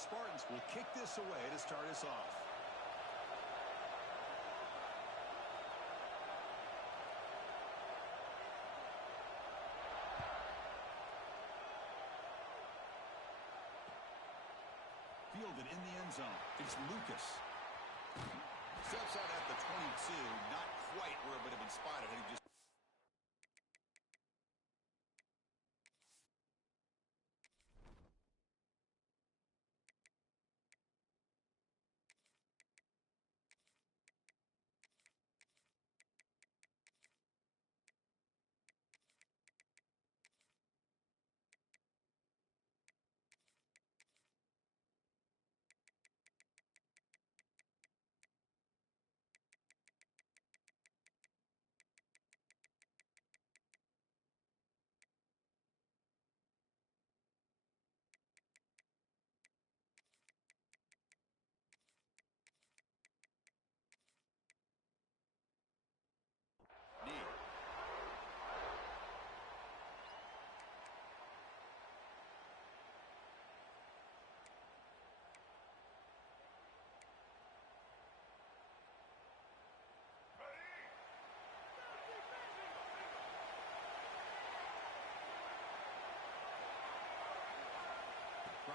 Spartans will kick this away to start us off. Fielded in the end zone. It's Lucas. Steps out at the 22. Not quite where it would have been spotted. He just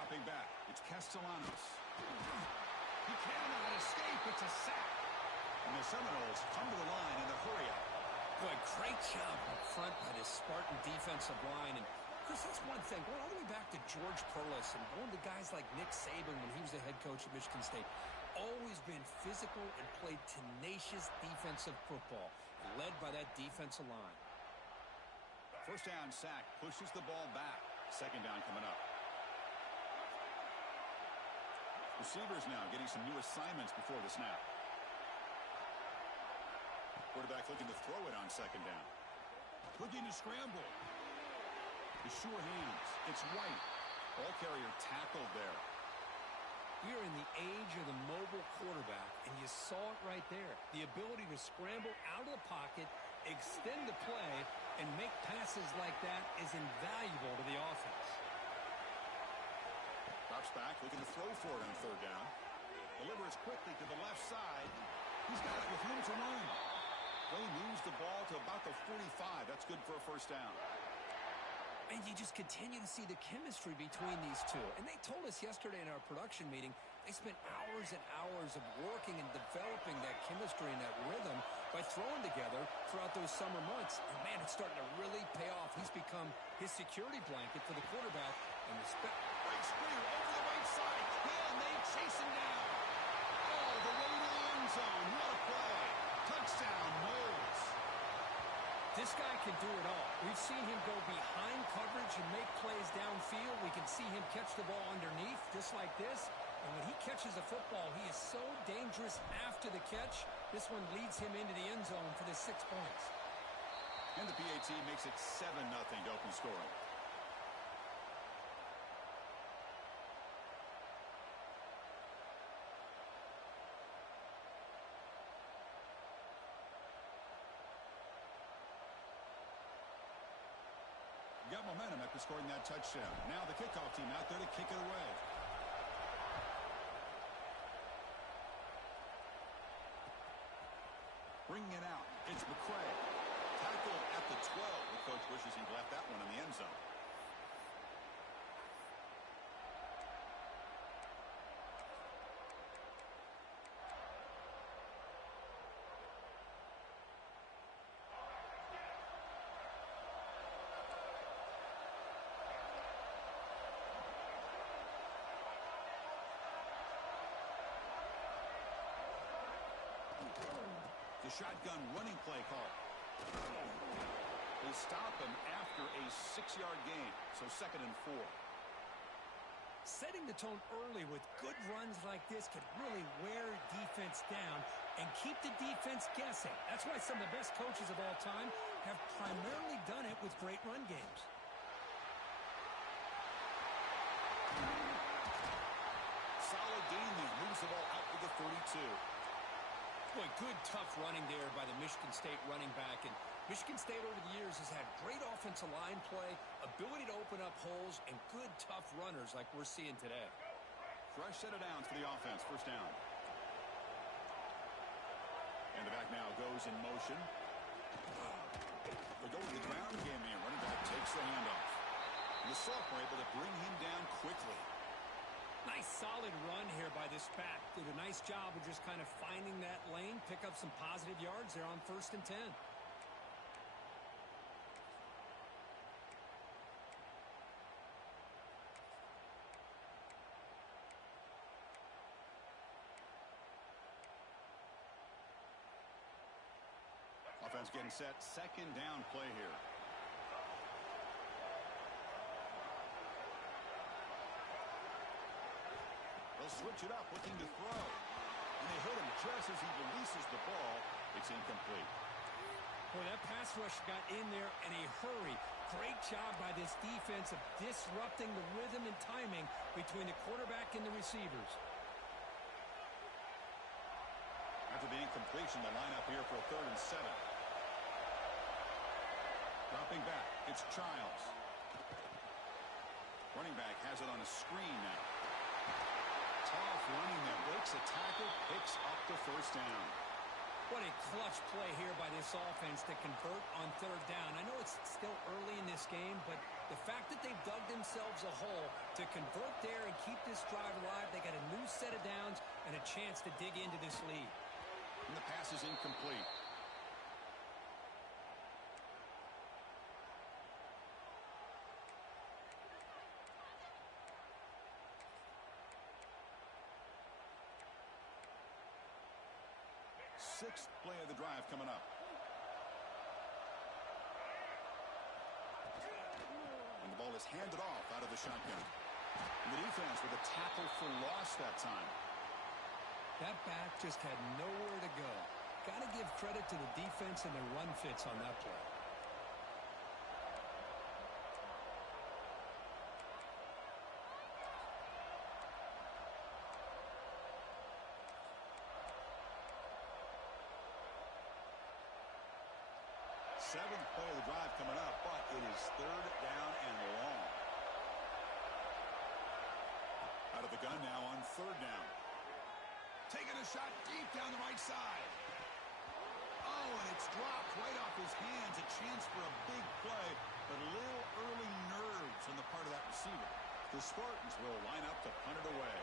dropping back. It's Castellanos. He cannot escape. It's a sack. And the Seminoles come to the line in a hurry up. Boy, great job up front by this Spartan defensive line. And, Chris, that's one thing. Going all the way back to George Perlis and going to guys like Nick Saban when he was the head coach at Michigan State. Always been physical and played tenacious defensive football, led by that defensive line. First down sack pushes the ball back. Second down coming up. Receivers now getting some new assignments before the snap. Quarterback looking to throw it on second down. Looking to scramble. The sure hands. It's White. Ball carrier tackled there. We are in the age of the mobile quarterback, and you saw it right there. The ability to scramble out of the pocket, extend the play, and make passes like that is invaluable to the offense. Drops back, looking to throw for it on third down. Delivers quickly to the left side. He's got it with room to run. Well, he moves the ball to about the 45. That's good for a first down. And you just continue to see the chemistry between these two. And they told us yesterday in our production meeting, they spent hours and hours of working and developing that chemistry and that rhythm by throwing together throughout those summer months. And, man, it's starting to really pay off. He's become his security blanket for the quarterback. And Great screen over the right side. Can they chase him down? All the way to the end zone. What a play. Touchdown, Noles. This guy can do it all. We've seen him go behind coverage and make plays downfield. We can see him catch the ball underneath just like this. And when he catches a football, he is so dangerous after the catch. This one leads him into the end zone for the 6 points. And the PAT makes it 7-0 to open scoring. Got momentum after scoring that touchdown. Now the kickoff team out there to kick it away. Bringing it out. It's McCray. Tackled at the 12. The coach wishes he'd left that one in the end zone. The shotgun running play call. They stop him after a 6-yard gain, so 2nd and 4. Setting the tone early with good runs like this could really wear defense down and keep the defense guessing. That's why some of the best coaches of all time have primarily done it with great run games. Solid gain there. Moves the ball out to the 32. Boy, good, tough running there by the Michigan State running back. And Michigan State over the years has had great offensive line play, ability to open up holes, and good, tough runners like we're seeing today. Fresh set of downs for the offense. First down. And the back now goes in motion. They go with the ground game here. Running back takes the handoff. The sophomore able to bring him down quickly. Nice solid run here by this back. Did a nice job of just kind of finding that lane, pick up some positive yards there on 1st and 10. Offense getting set. 2nd down play here. They'll switch it up, looking to throw. And they hit him just as he releases the ball. It's incomplete. Boy, that pass rush got in there in a hurry. Great job by this defense of disrupting the rhythm and timing between the quarterback and the receivers. After the incompletion, the line up here for a 3rd and 7. Dropping back, it's Childs. Running back has it on a screen now. Tough running that breaks a tackle, picks up the 1st down. What a clutch play here by this offense to convert on 3rd down. I know it's still early in this game, but the fact that they've dug themselves a hole to convert there and keep this drive alive, they got a new set of downs and a chance to dig into this lead. And the pass is incomplete. Sixth play of the drive coming up. And the ball is handed off out of the shotgun. And the defense with a tackle for loss that time. That back just had nowhere to go. Got to give credit to the defense and their run fits on that play. Seventh play of the drive coming up, but it is 3rd down and long. Out of the gun now on 3rd down. Taking a shot deep down the right side. Oh, and it's dropped right off his hands. A chance for a big play, but a little early nerves on the part of that receiver. The Spartans will line up to punt it away.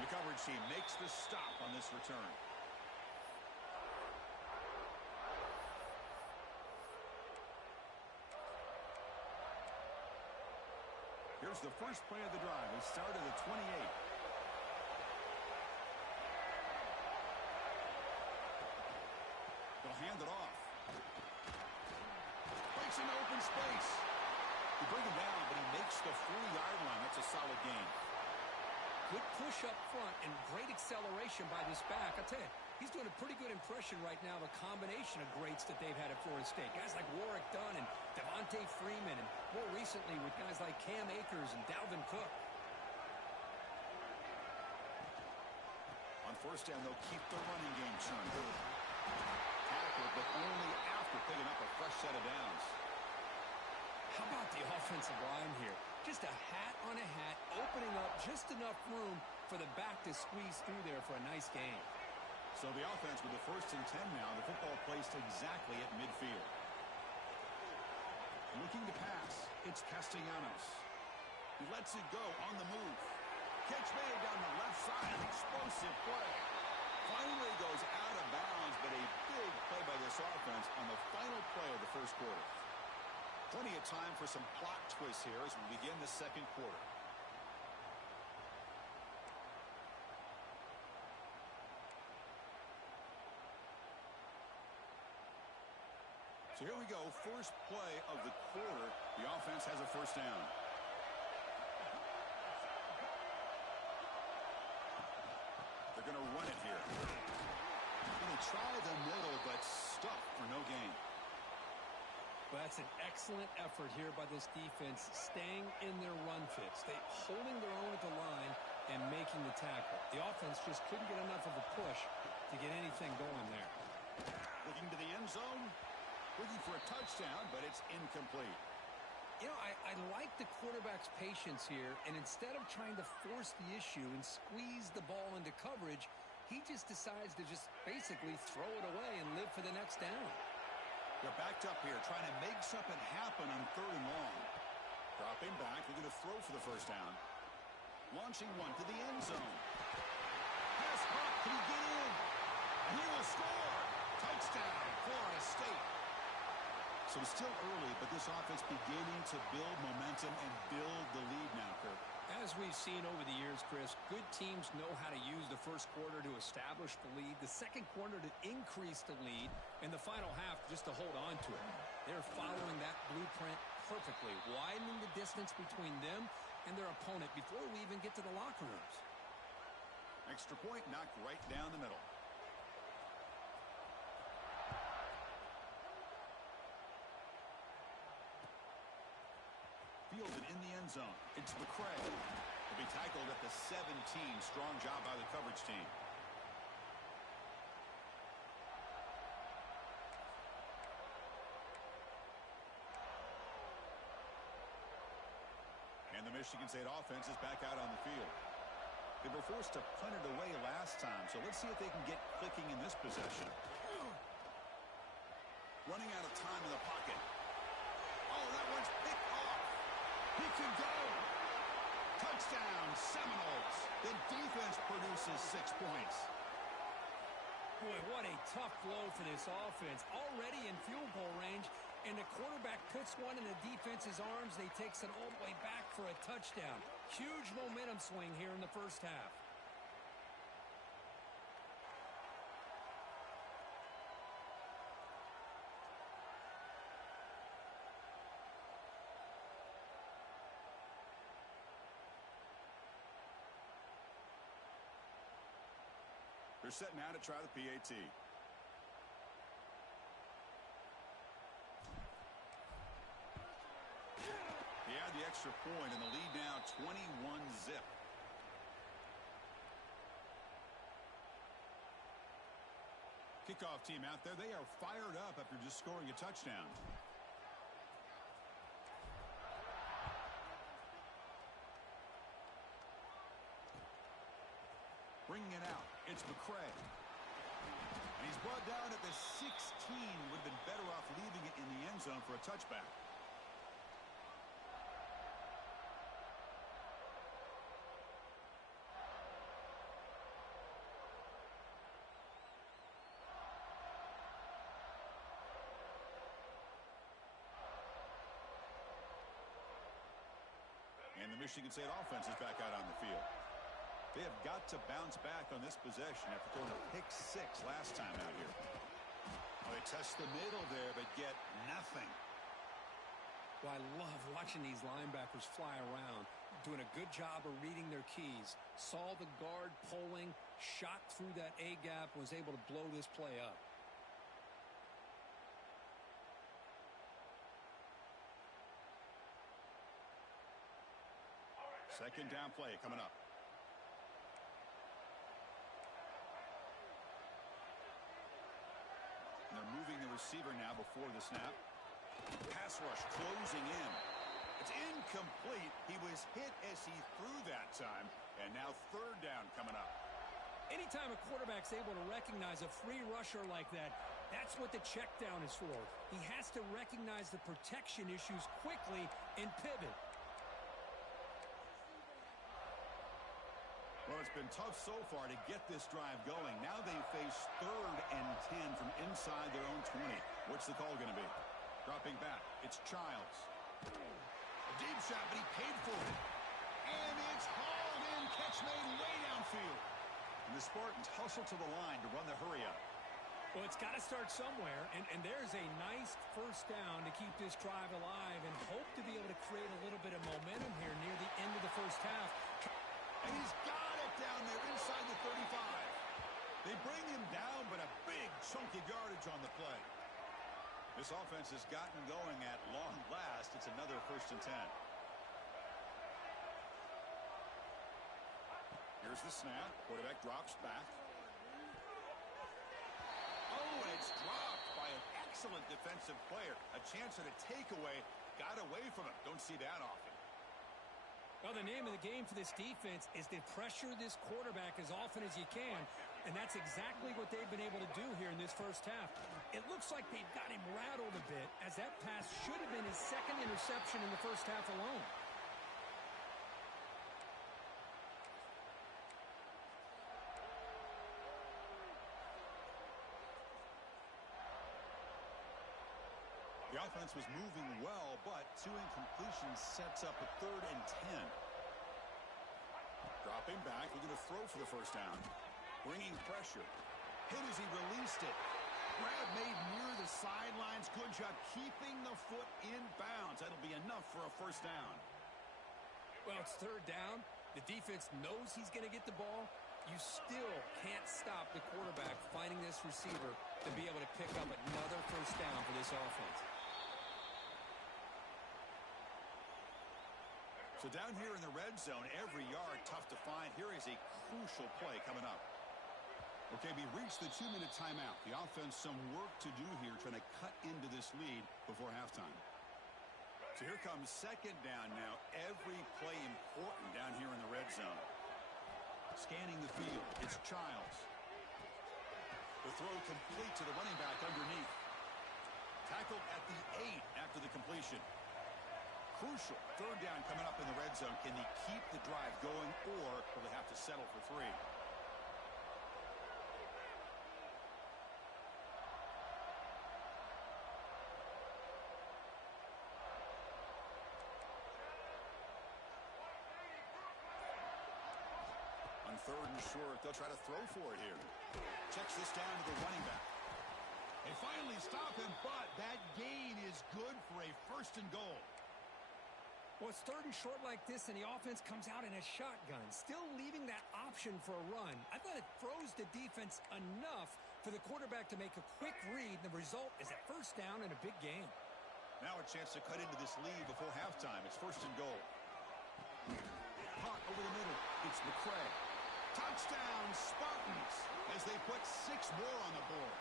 The coverage team makes the stop on this return. Here's the first play of the drive. They start at the 28. They'll hand it off. Breaks into open space. They bring him down, but he makes the 40-yard line. That's a solid gain. Good push up front and great acceleration by this back. I tell you, he's doing a pretty good impression right now of a combination of greats that they've had at Florida State. Guys like Warrick Dunn and Devontae Freeman, and more recently with guys like Cam Akers and Dalvin Cook. On 1st down, they'll keep the running game churned. Tackle, but only after picking up a fresh set of downs. How about the offensive line here? Just a hat on a hat, opening up just enough room for the back to squeeze through there for a nice gain. So the offense with the 1st and 10 now. The football placed exactly at midfield. Looking to pass. It's Castellanos. He lets it go on the move. Catch made down the left side. Explosive play. Finally goes out of bounds, but a big play by this offense on the final play of the 1st quarter. Plenty of time for some plot twists here as we begin the 2nd quarter. So here we go. First play of the quarter. The offense has a 1st down. They're going to run it here. They try the middle, but stuffed for no gain. Well, that's an excellent effort here by this defense, staying in their run fits. They holding their own at the line and making the tackle. The offense just couldn't get enough of a push to get anything going there. Looking to the end zone. Looking for a touchdown, but it's incomplete. You know, I like the quarterback's patience here, and instead of trying to force the issue and squeeze the ball into coverage, he just decides to just basically throw it away and live for the next down. They're backed up here, trying to make something happen on 3rd and long. Dropping back, they're going to throw for the first down. Launching one to the end zone. Pass caught, can he get in? And he will score! Touchdown, Florida State. So it's still early, but this offense beginning to build momentum and build the lead now, Kirk. As we've seen over the years, Chris, good teams know how to use the first quarter to establish the lead, the second quarter to increase the lead, and the final half just to hold on to it. They're following that blueprint perfectly, widening the distance between them and their opponent before we even get to the locker rooms. Extra point knocked right down the middle. Fielded in the end zone. It's McCray. He'll be tackled at the 17. Strong job by the coverage team. And the Michigan State offense is back out on the field. They were forced to punt it away last time, so let's see if they can get clicking in this possession. Running out of time in the pocket. Oh, that one's picked off. He can go. Touchdown, Seminoles. The defense produces 6 points. Boy, what a tough blow for this offense. Already in field goal range, and the quarterback puts one in the defense's arms. They takes it all the way back for a touchdown. Huge momentum swing here in the first half. They're set now to try the PAT. He had the extra point, and the lead now 21-zip. Kickoff team out there. They are fired up after just scoring a touchdown. Bringing it out. It's McCray. And he's brought down at the 16. Would have been better off leaving it in the end zone for a touchback. And the Michigan State offense is back out on the field. They have got to bounce back on this possession after throwing a pick 6 last time out here. Oh, they test the middle there, but get nothing. Well, I love watching these linebackers fly around, doing a good job of reading their keys. Saw the guard pulling, shot through that A-gap, was able to blow this play up. Second down play coming up. And they're moving the receiver now before the snap. Pass rush closing in. It's incomplete. He was hit as he threw that time. And now third down coming up. Anytime a quarterback's able to recognize a free rusher like that, that's what the check down is for. He has to recognize the protection issues quickly and pivot. Well, it's been tough so far to get this drive going. Now they face 3rd and 10 from inside their own 20. What's the call going to be? Dropping back. It's Childs. A deep shot, but he paid for it. And it's hauled in. Catch made way downfield. And the Spartans hustle to the line to run the hurry up. Well, it's got to start somewhere, and there's a nice first down to keep this drive alive and hope to be able to create a little bit of momentum here near the end of the first half. And he's got it down there inside the 35. They bring him down, but a big chunky yardage on the play. This offense has gotten going at long last. It's another 1st and 10. Here's the snap. Quarterback drops back. Oh, and it's dropped by an excellent defense. defensive player. A chance at a takeaway. Got away from him. Don't see that often. Well, the name of the game for this defense is to pressure this quarterback as often as you can, and that's exactly what they've been able to do here in this first half. It looks like they've got him rattled a bit, as that pass should have been his second interception in the first half alone. The offense was moving well, but 2 incompletions sets up a 3rd and 10. Dropping back, looking to throw for the first down. Bringing pressure. Hit as he released it. Grab made near the sidelines. Good job keeping the foot in bounds. That'll be enough for a first down. Well, it's 3rd down. The defense knows he's going to get the ball. You still can't stop the quarterback finding this receiver to be able to pick up another first down for this offense. So down here in the red zone, every yard tough to find. Here is a crucial play coming up. Okay, we reached the 2-minute timeout. The offense some work to do here, trying to cut into this lead before halftime. So here comes 2nd down now. Every play important down here in the red zone. Scanning the field, it's Childs. The throw complete to the running back underneath. Tackled at the 8 after the completion. Crucial 3rd down coming up in the red zone. Can they keep the drive going, or will they have to settle for 3? On 3rd and short, they'll try to throw for it here. Checks this down to the running back. They finally stop him, but that gain is good for a 1st and goal. Well, it's 3rd and short like this, and the offense comes out in a shotgun, still leaving that option for a run. I thought it throws the defense enough for the quarterback to make a quick read. The result is a 1st down and a big gain. Now a chance to cut into this lead before halftime. It's 1st and goal. Caught over the middle. It's McCray. Touchdown, Spartans, as they put 6 more on the board.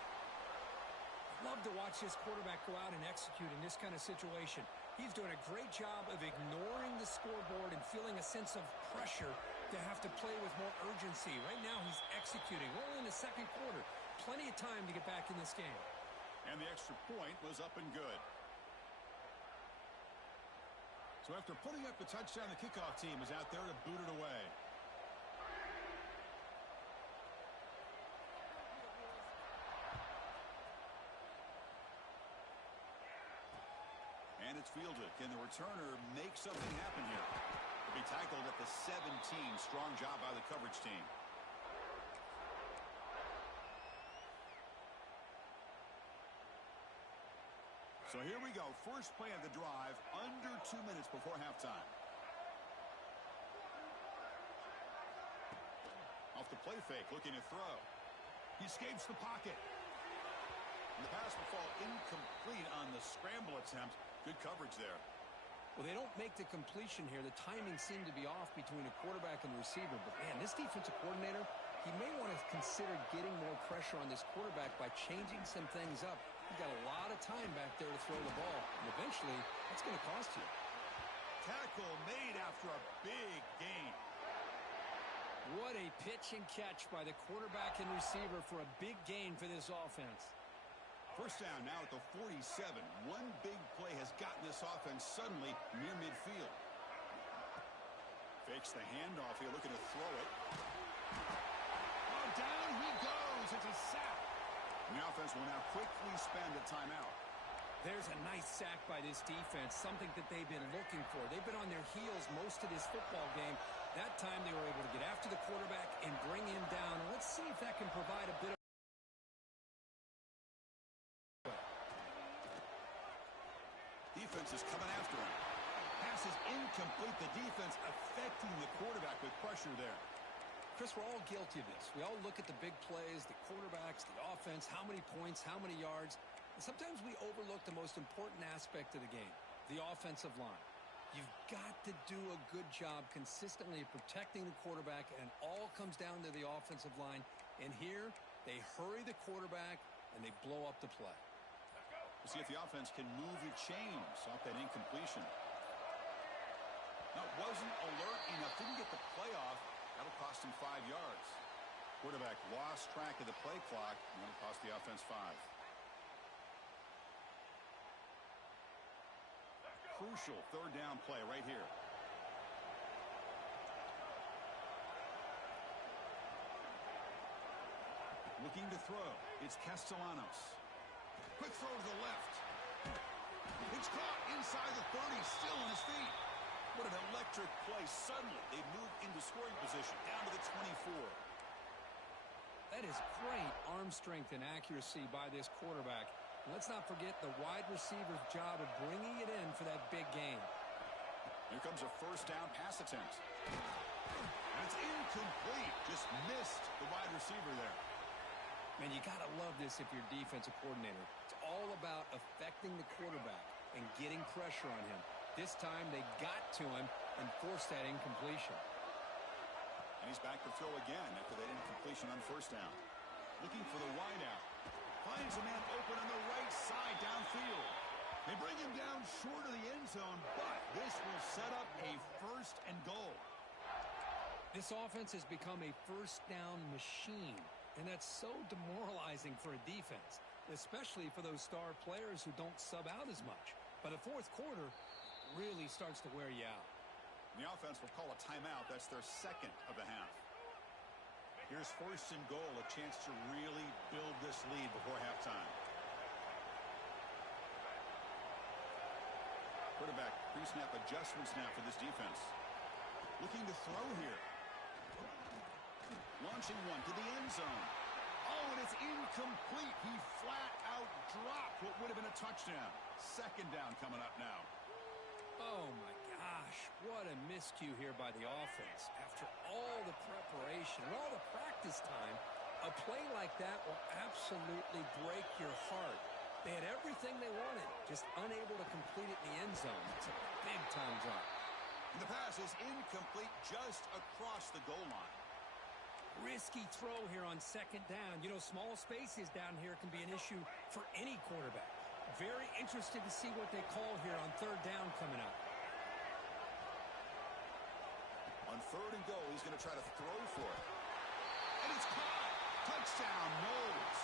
Love to watch this quarterback go out and execute in this kind of situation. He's doing a great job of ignoring the scoreboard and feeling a sense of pressure to have to play with more urgency. Right now, he's executing. We're in the 2nd quarter. Plenty of time to get back in this game. And the extra point was up and good. So after putting up the touchdown, the kickoff team is out there to boot it away. And it's fielded. Can the returner make something happen here? He'll be tackled at the 17. Strong job by the coverage team. So here we go. First play of the drive, under 2 minutes before halftime. Off the play fake, looking to throw. He escapes the pocket. And the pass will fall incomplete on the scramble attempt. Good coverage there. Well, they don't make the completion here. The timing seemed to be off between a quarterback and the receiver. But, man, this defensive coordinator, he may want to consider getting more pressure on this quarterback by changing some things up. He's got a lot of time back there to throw the ball. And eventually, that's going to cost you. Tackle made after a big gain. What a pitch and catch by the quarterback and receiver for a big gain for this offense. First down now at the 47. One big play has gotten this offense suddenly near midfield. Fakes the handoff here, looking to throw it. Oh, down he goes. It's a sack. And the offense will now quickly spend a timeout. There's a nice sack by this defense, something that they've been looking for. They've been on their heels most of this football game. That time they were able to get after the quarterback and bring him down. Let's see if that can provide a bit of defense is coming after him. Pass is incomplete. The defense affecting the quarterback with pressure there. Chris, we're all guilty of this. We all look at the big plays, the quarterbacks, the offense, how many points, how many yards. And sometimes we overlook the most important aspect of the game, the offensive line. You've got to do a good job consistently protecting the quarterback, and it all comes down to the offensive line. And here, they hurry the quarterback, and they blow up the play. We'll see if the offense can move the chains off that incompletion. Now, it wasn't alert enough. Didn't get the play off. That'll cost him 5 yards. Quarterback lost track of the play clock, and that'll cost the offense 5. Crucial third down play right here. Looking to throw. It's Castellanos. Quick throw to the left. It's caught inside the 30, still on his feet. What an electric play. Suddenly, they move into scoring position, down to the 24. That is great arm strength and accuracy by this quarterback. Let's not forget the wide receiver's job of bringing it in for that big game. Here comes a first down pass attempt. And it's incomplete. Just missed the wide receiver there. Man, you got to love this if you're defensive coordinator. It's all about affecting the quarterback and getting pressure on him. This time they got to him and forced that incompletion. And he's back to throw again after that incompletion on first down. Looking for the wideout. Finds a man open on the right side downfield. They bring him down short of the end zone, but this will set up a first and goal. This offense has become a first down machine, and that's so demoralizing for a defense, especially for those star players who don't sub out as much. By the fourth quarter, really starts to wear you out. The offense will call a timeout. That's their second of the half. Here's first and goal, a chance to really build this lead before halftime. Quarterback pre-snap adjustments now for this defense. Looking to throw here. Launching one to the end zone. Oh, and it's incomplete. He flat out dropped what would have been a touchdown. Second down coming up now. Oh, my gosh. What a miscue here by the offense. After all the preparation and all the practice time, a play like that will absolutely break your heart. They had everything they wanted, just unable to complete it in the end zone. It's a big-time drop. And the pass is incomplete just across the goal line. Risky throw here on second down. You know, small spaces down here can be an issue for any quarterback. Very interested to see what they call here on third down coming up. On third and goal, he's going to try to throw for it. And it's caught. Touchdown, Knowles.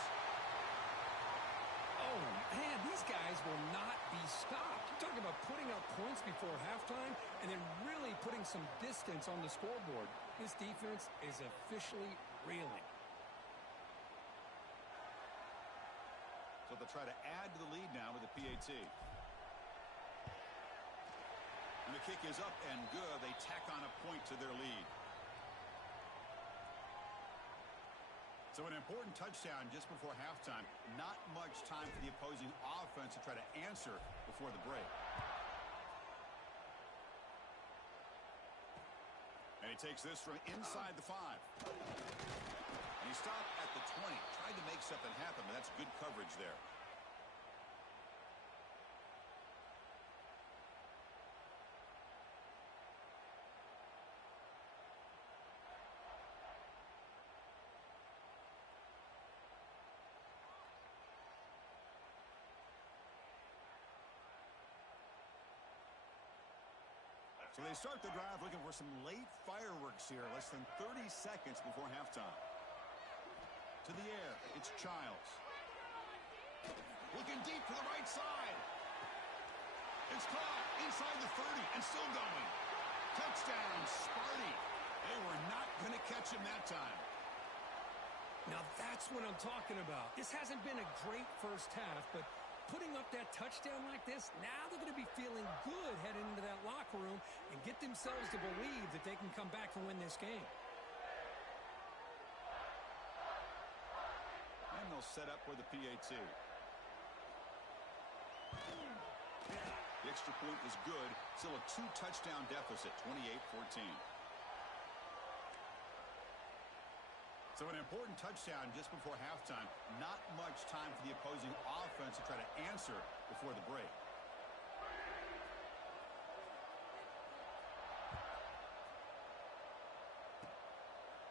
Oh, man, these guys will not be stopped. You're talking about putting up points before halftime and then really putting some distance on the scoreboard. This defense is officially reeling. So they'll try to add to the lead now with the PAT. And the kick is up and good. They tack on a point to their lead. So an important touchdown just before halftime. Not much time for the opposing offense to try to answer before the break. And he takes this from inside the 5. And he stopped at the 20. Tried to make something happen, but that's good coverage there. So they start the drive looking for some late fireworks here, less than 30 seconds before halftime. To the air, it's Childs. Looking deep to the right side. It's caught inside the 30 and still going. Touchdown, Sparty. They were not going to catch him that time. Now that's what I'm talking about. This hasn't been a great first half, but putting up that touchdown like this, now they're going to be feeling good heading into that locker room and get themselves to believe that they can come back and win this game. And they'll set up for the PAT. The extra point is good. Still a 2-touchdown deficit, 28-14. So an important touchdown just before halftime. Not much time for the opposing offense to try to answer before the break.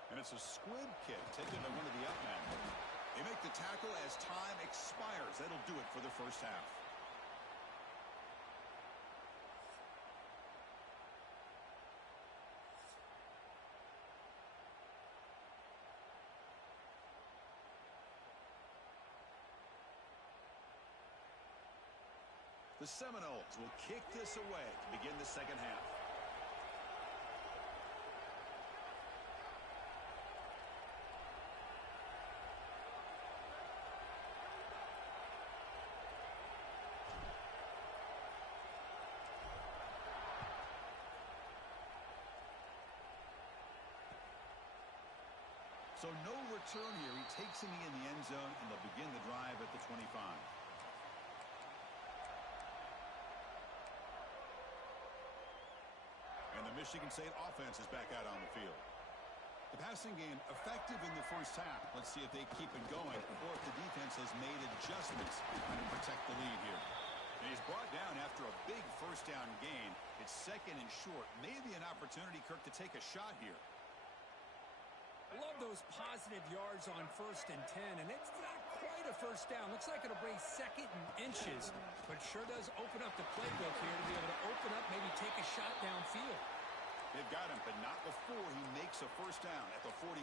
And it's a squib kick taken by one of the up men. They make the tackle as time expires. pause. That'll do it for the first half. The Seminoles will kick this away to begin the second half. So no return here. He takes him in the end zone, and they'll begin the drive at the 25. And the Michigan State offense is back out on the field. The passing game effective in the first half. Let's see if they keep it going or if the defense has made adjustments to protect the lead here. And he's brought down after a big first down gain. It's second and short. Maybe an opportunity, Kirk, to take a shot here. I love those positive yards on 1st and 10, and it's not quite a first down. Looks like it'll bring second and inches, but it sure does open up the playbook here to be able to open up, maybe take a shot downfield. They've got him, but not before he makes a first down at the 41.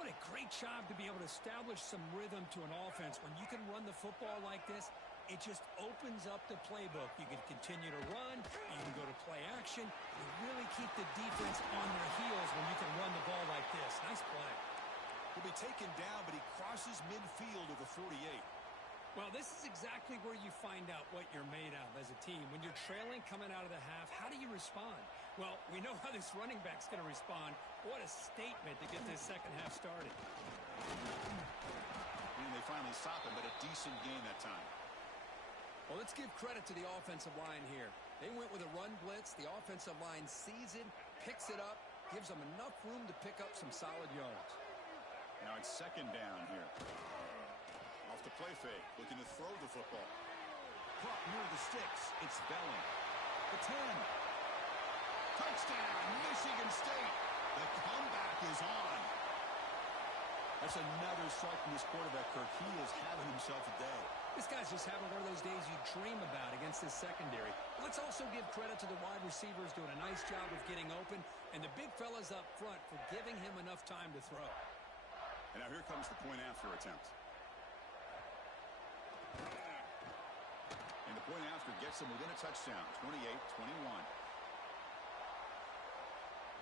What a great job to be able to establish some rhythm to an offense. When you can run the football like this, it just opens up the playbook. You can continue to run. You can go to play action. You really keep the defense on their heels when you can run the ball like this. Nice play. He'll be taken down, but he crosses midfield of the 48. Well, this is exactly where you find out what you're made of as a team. When you're trailing coming out of the half, how do you respond? Well, we know how this running back's going to respond. What a statement to get this second half started. And they finally stop him, but a decent gain that time. Well, let's give credit to the offensive line here. They went with a run blitz. The offensive line sees it, picks it up, gives them enough room to pick up some solid yards. Now it's second down here. Off the play fake, looking to throw the football. Caught near the sticks. It's Bellin. The 10. Touchdown, Michigan State. The comeback is on. That's another strike from this quarterback, Kirk. He is having himself a day. This guy's just having one of those days you dream about against this secondary. Let's also give credit to the wide receivers doing a nice job of getting open, and the big fellas up front for giving him enough time to throw. And now here comes the point after attempt. And the point after gets him within a touchdown, 28-21.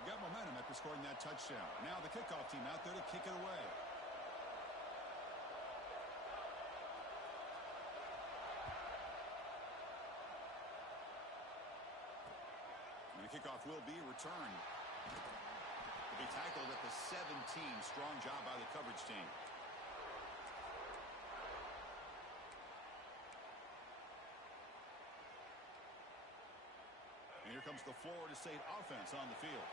Got momentum after scoring that touchdown. Now the kickoff team out there to kick it away. And the kickoff will be returned. Will be tackled at the 17. Strong job by the coverage team. And here comes the Florida State offense on the field.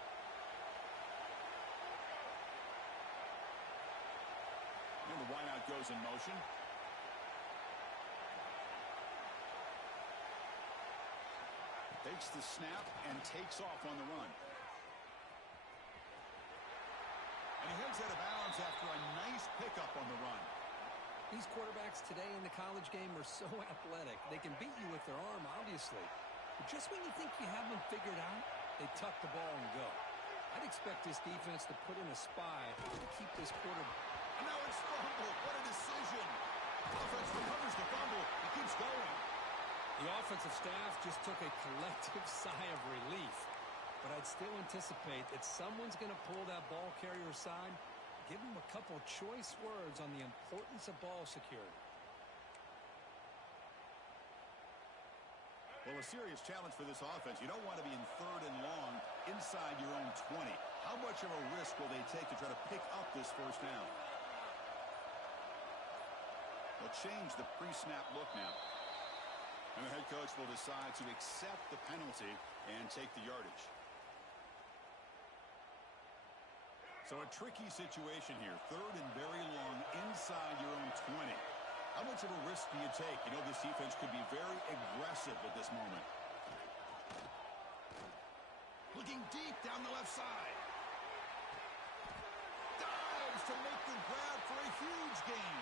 And the wideout goes in motion. Takes the snap and takes off on the run. And he heads out of bounds after a nice pickup on the run. These quarterbacks today in the college game are so athletic. They can beat you with their arm, obviously. But just when you think you have them figured out, they tuck the ball and go. I'd expect this defense to put in a spy to keep this quarterback. And now it's fumbled. What a decision. Offense recovers the fumble. He keeps going. The offensive staff just took a collective sigh of relief. But I'd still anticipate that someone's going to pull that ball carrier aside, give him a couple choice words on the importance of ball security. Well, a serious challenge for this offense. You don't want to be in 3rd and long inside your own 20. How much of a risk will they take to try to pick up this first down? They'll change the pre-snap look now. And the head coach will decide to accept the penalty and take the yardage. So a tricky situation here. 3rd and very long inside your own 20. How much of a risk do you take? You know, this defense could be very aggressive at this moment. Looking deep down the left side. Dives to make the grab for a huge gain.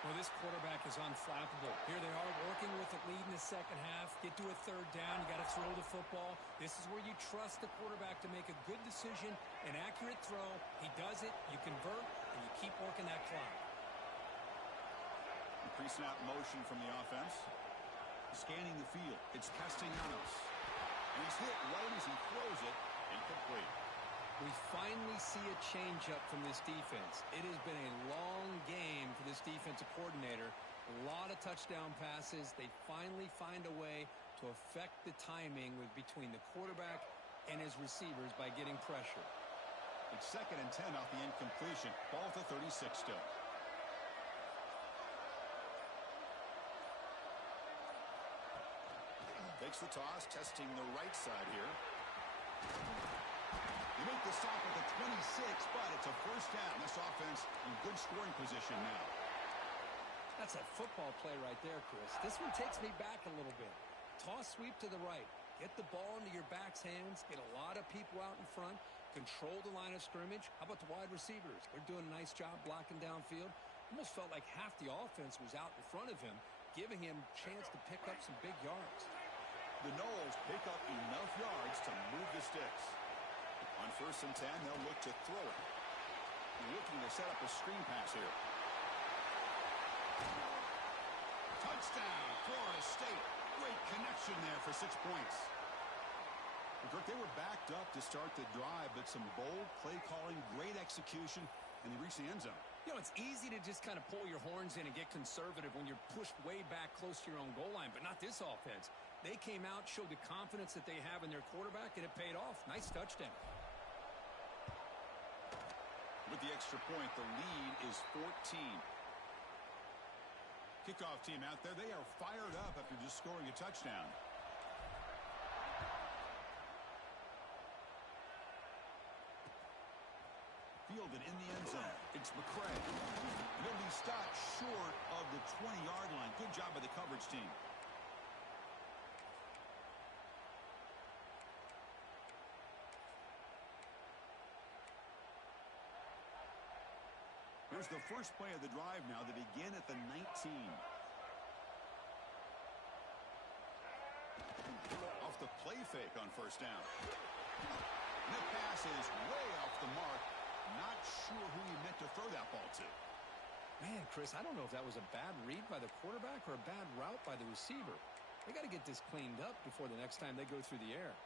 Well, this quarterback is unflappable. Here they are working with the lead in the second half. Get to a third down. You got to throw the football. This is where you trust the quarterback to make a good decision, an accurate throw. He does it, you convert, and you keep working that clock. Pre-snap motion from the offense. Scanning the field. It's Castellanos. And he's hit right as he throws it. Incomplete. We finally see a change-up from this defense. It has been a long game for this defensive coordinator. A lot of touchdown passes. They finally find a way to affect the timing between the quarterback and his receivers by getting pressure. It's 2nd and 10 off the incompletion. Ball to 36 still. Takes the toss, testing the right side here. They make the stop at the 26, but it's a first down. This offense in good scoring position now. That's a football play right there, Chris. This one takes me back a little bit. Toss sweep to the right. Get the ball into your back's hands. Get a lot of people out in front. Control the line of scrimmage. How about the wide receivers? They're doing a nice job blocking downfield. Almost felt like half the offense was out in front of him, giving him a chance to pick up some big yards. The Noles pick up enough yards to move the sticks. On 1st and 10, they'll look to throw it. Looking to set up a screen pass here. Touchdown, Florida State. Great connection there for 6 points. Kirk, they were backed up to start the drive, but some bold play calling, great execution, and they reached the end zone. You know, it's easy to just kind of pull your horns in and get conservative when you're pushed way back close to your own goal line, but not this offense. They came out, showed the confidence that they have in their quarterback, and it paid off. Nice touchdown. With the extra point, the lead is 14. Kickoff team out there. They are fired up after just scoring a touchdown. Fielded in the end zone. It's McCray. And he'll be stopped short of the 20-yard line. Good job by the coverage team. Here's the first play of the drive now. They begin at the 19. Off the play fake on 1st down. And that pass is way off the mark. Not sure who he meant to throw that ball to. Man, Chris, I don't know if that was a bad read by the quarterback or a bad route by the receiver. They got to get this cleaned up before the next time they go through the air.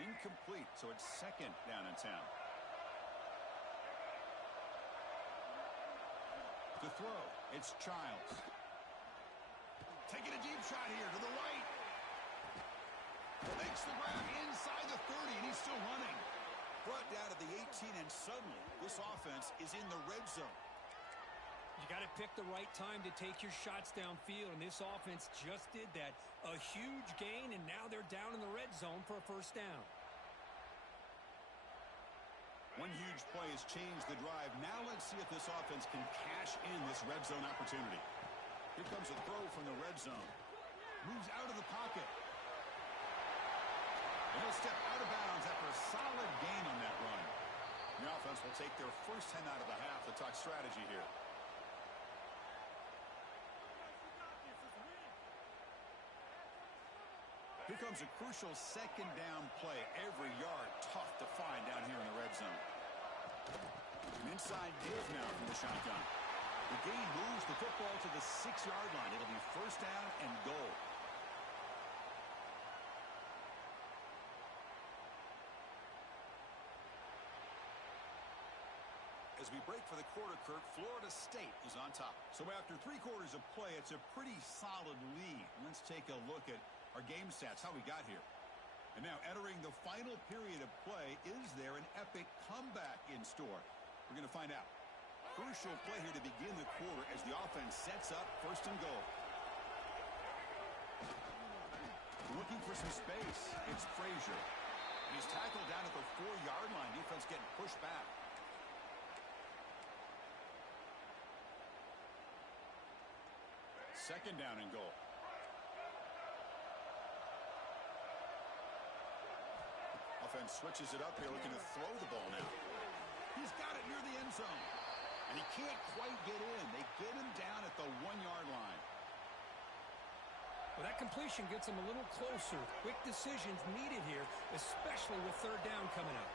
Incomplete, so it's 2nd down and 10. To throw, it's Childs. Taking a deep shot here to the right. Makes the grab inside the 30, and he's still running. Brought down to the 18, and suddenly this offense is in the red zone. You got to pick the right time to take your shots downfield, and this offense just did that. A huge gain, and now they're down in the red zone for a first down. One huge play has changed the drive. Now let's see if this offense can cash in this red zone opportunity. Here comes a throw from the red zone. Moves out of the pocket. And he'll step out of bounds after a solid gain on that run. The offense will take their first 10 out of the half to talk strategy here. Here comes a crucial 2nd down play. Every yard tough to find down here in the red zone. An inside give now from the shotgun. The gain moves the football to the 6-yard line. It'll be first down and goal. As we break for the quarter, Kirk, Florida State is on top. So after 3 quarters of play, it's a pretty solid lead. Let's take a look at our game stats, how we got here. And now entering the final period of play, is there an epic comeback in store? We're going to find out. Crucial play here to begin the quarter as the offense sets up 1st and goal. Looking for some space. It's Frazier. And he's tackled down at the 4-yard line. Defense getting pushed back. Second down and goal. offense switches it up here, looking to throw the ball now. He's got it near the end zone. And he can't quite get in. They get him down at the 1-yard line. Well, that completion gets him a little closer. Quick decisions needed here, especially with third down coming up.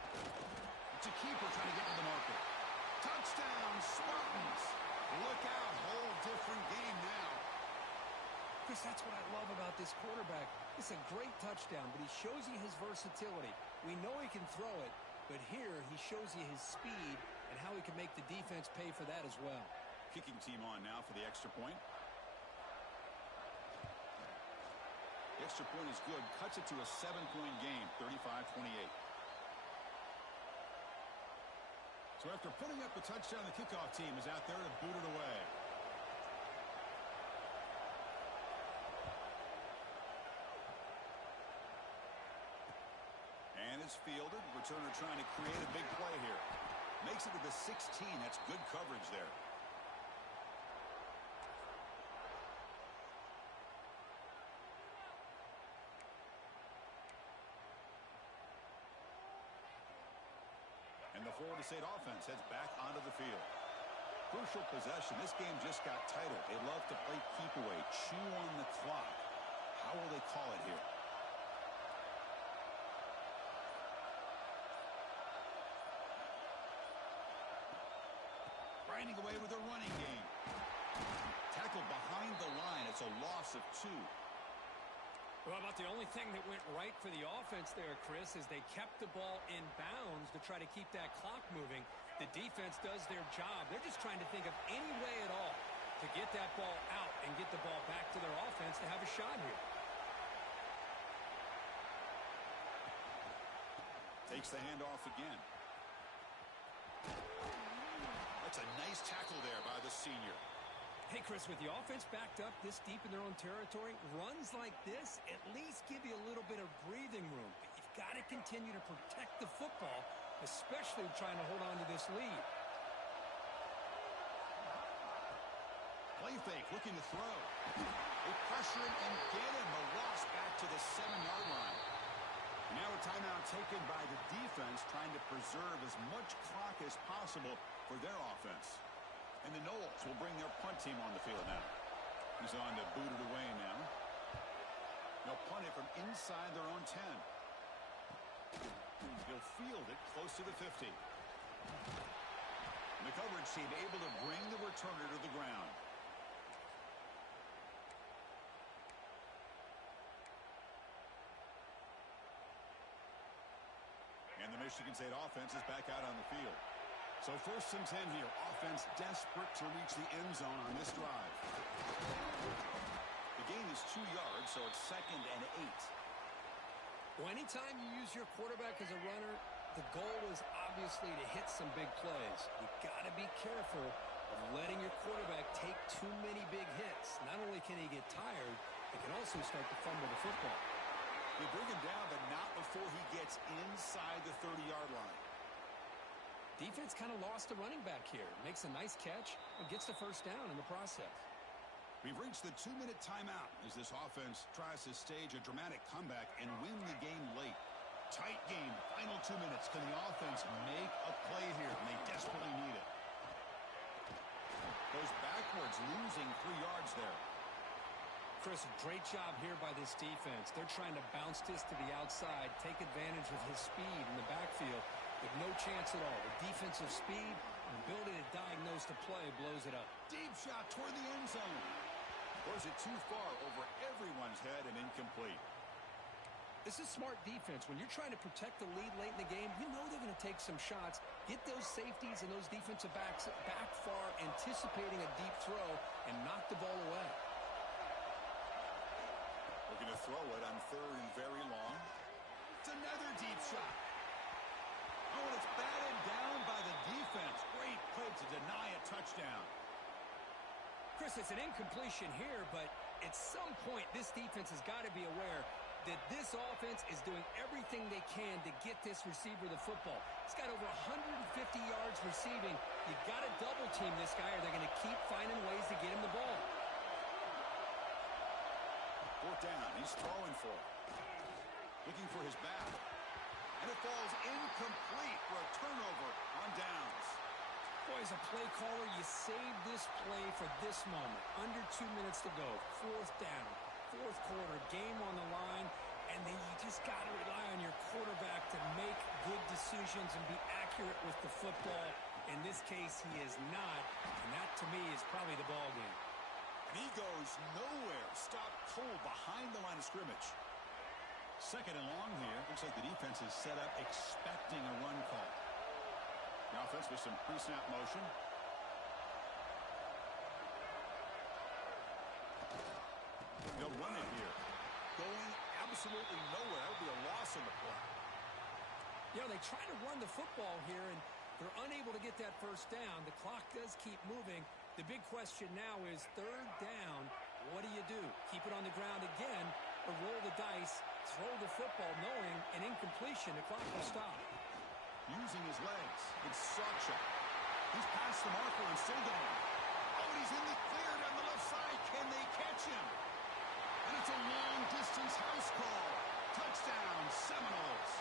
It's a keeper trying to get to the marker. Touchdown, Spartans. Look out, whole different game now. Chris, that's what I love about this quarterback. It's a great touchdown, but he shows you his versatility. We know he can throw it, but here he shows you his speed and how he can make the defense pay for that as well. Kicking team on now for the extra point. The extra point is good. Cuts it to a 7-point game, 35-28. So after putting up the touchdown, the kickoff team is out there to boot it away. And it's fielded. Returner trying to create a big play here. Makes it to the 16. That's good coverage there. And the Florida State offense heads back onto the field. Crucial possession. This game just got tighter. They love to play keep away, chew on the clock. How will they call it here? Grinding away with a running game. Tackled behind the line. It's a loss of 2. Well, about the only thing that went right for the offense there, Chris, is they kept the ball in bounds to try to keep that clock moving. The defense does their job. They're just trying to think of any way at all to get that ball out and get the ball back to their offense to have a shot here. Takes the handoff again. That's a nice tackle there by the senior. Hey, Chris, with the offense backed up this deep in their own territory, runs like this at least give you a little bit of breathing room. But you've got to continue to protect the football, especially trying to hold on to this lead. Play fake, looking to throw. They pressure him and get him. A loss back to the 7-yard line. Now a timeout taken by the defense, trying to preserve as much clock as possible for their offense. And the Noles will bring their punt team on the field now. He's on to boot it away now. They'll punt it from inside their own 10. He'll field it close to the 50. And the coverage team able to bring the returner to the ground. And the Michigan State offense is back out on the field. So 1st and 10 here. Offense desperate to reach the end zone on this drive. The gain is 2 yards, so it's 2nd and 8. Well, anytime you use your quarterback as a runner, the goal is obviously to hit some big plays. You've got to be careful of letting your quarterback take too many big hits. Not only can he get tired, he can also start to fumble the football. They bring him down, but not before he gets inside the 30-yard line. Defense kind of lost the running back here. Makes a nice catch and gets the first down in the process. We've reached the 2-minute timeout as this offense tries to stage a dramatic comeback and win the game late. Tight game, final 2 minutes. Can the offense make a play here? And they desperately need it. Goes backwards, losing 3 yards there. Chris, a great job here by this defense. They're trying to bounce this to the outside, take advantage of his speed in the backfield, with no chance at all. The defensive speed and ability to diagnose the play blows it up. Deep shot toward the end zone. Throws it too far over everyone's head and incomplete. This is smart defense. When you're trying to protect the lead late in the game, you know they're going to take some shots, get those safeties and those defensive backs back far, anticipating a deep throw, and knock the ball away. Looking to throw it on 3rd and very long. It's another deep shot. Oh, and it's batted down by the defense. Great play to deny a touchdown. Chris, it's an incompletion here, but at some point, this defense has got to be aware that this offense is doing everything they can to get this receiver the football. He's got over 150 yards receiving. You've got to double team this guy or they're going to keep finding ways to get him the ball. 4th down. He's throwing for it. Looking for his back. And but it falls incomplete for a turnover on downs. Boy, as a play caller, you save this play for this moment. Under 2 minutes to go. Fourth down. Fourth quarter. Game on the line. And then you just got to rely on your quarterback to make good decisions and be accurate with the football. In this case, he is not. And that, to me, is probably the ball game. And he goes nowhere. Stop cold behind the line of scrimmage. Second and long here. Looks like the defense is set up expecting a run call. The offense with some pre-snap motion. They'll run it here. Going absolutely nowhere. That would be a loss in the play. Yeah, they try to run the football here, and they're unable to get that first down. The clock does keep moving. The big question now is third down. What do you do? Keep it on the ground again or roll the dice, throw the football knowing an incompletion, the clock will stop. Using his legs. It's Sawchuk. He's past the marker and still going. Oh, and he's in the clear down the left side. Can they catch him? And it's a long-distance house call. Touchdown, Seminoles.